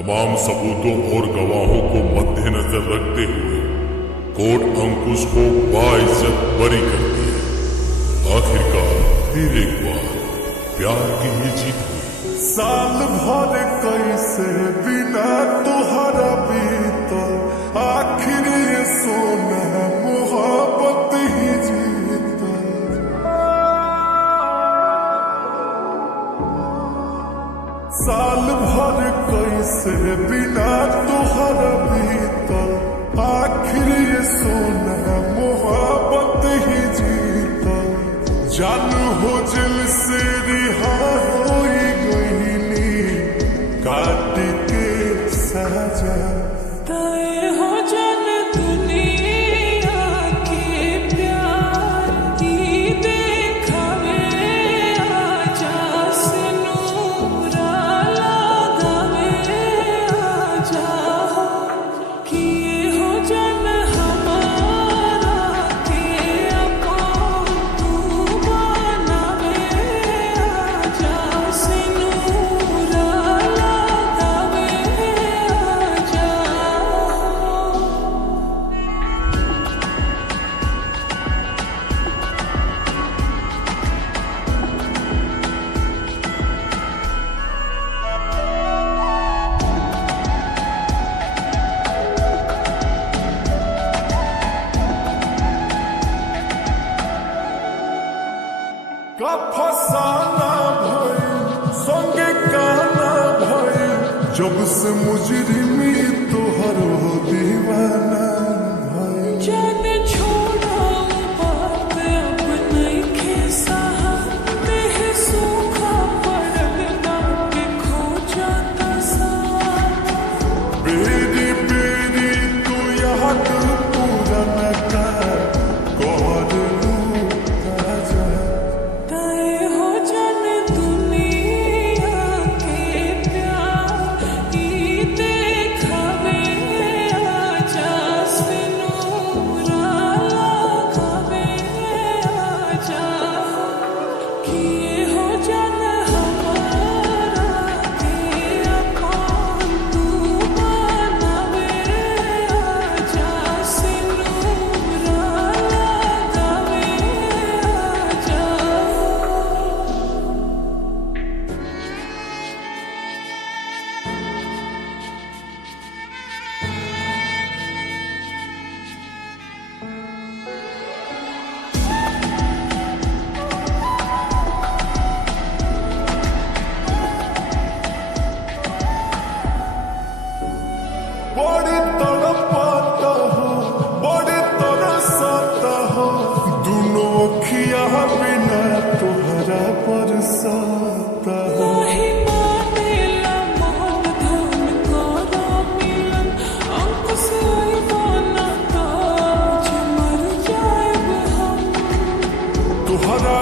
तमाम सबूतों और गवाहों को मद्देनजर रखते हुए कोर्ट अंकुश को बाइज्जत बरी करती है। आखिरकार फिर एक बार प्यार की ही जीत हुई। साल भर कैसे बिना तुहरा बीतल, आखिर ये सोना मोहब्बत ही जीतल। साल भर कैसे बिना तुहरा बीतल, आखिर ये सोना मोहब्बत ही जीतल। जान हो दिल से रिहा होई गईनी, काट के सजा तय हो जान दुनिया के प्यार की देखावे। आजा से नूरा लगावे, आजा किए हो जान हमारा के अपन तू बनावे। आजा से नूरा लगावे, आजा। का फसाना भइल, संगे गाना भइल, जब से मुजरिमी तोहर हो दीवाना भइल। जाने छोड़ो बात अब नइखे सहा, देह सूखा पड़ल बाटे खो जाता साथ। बेरी बेरी तू याद पुराना का कर लू ताजा। तय हो जान दुनिया के प्यार की देखावे। आजा से नूरा लगावे, आजा किए हो जान हमारा के अपन तू बनावे। आजा से नूरा लगावे, आजा। बड़ी तड़पाता हो, बड़ी तरसता हो, दोनों अखिया बिना तोहरा बरसाता हो। नाही मानेला मन धन करो मिलन, अंकुश आइबो ना तो आज मर जाएब हम। तोहरा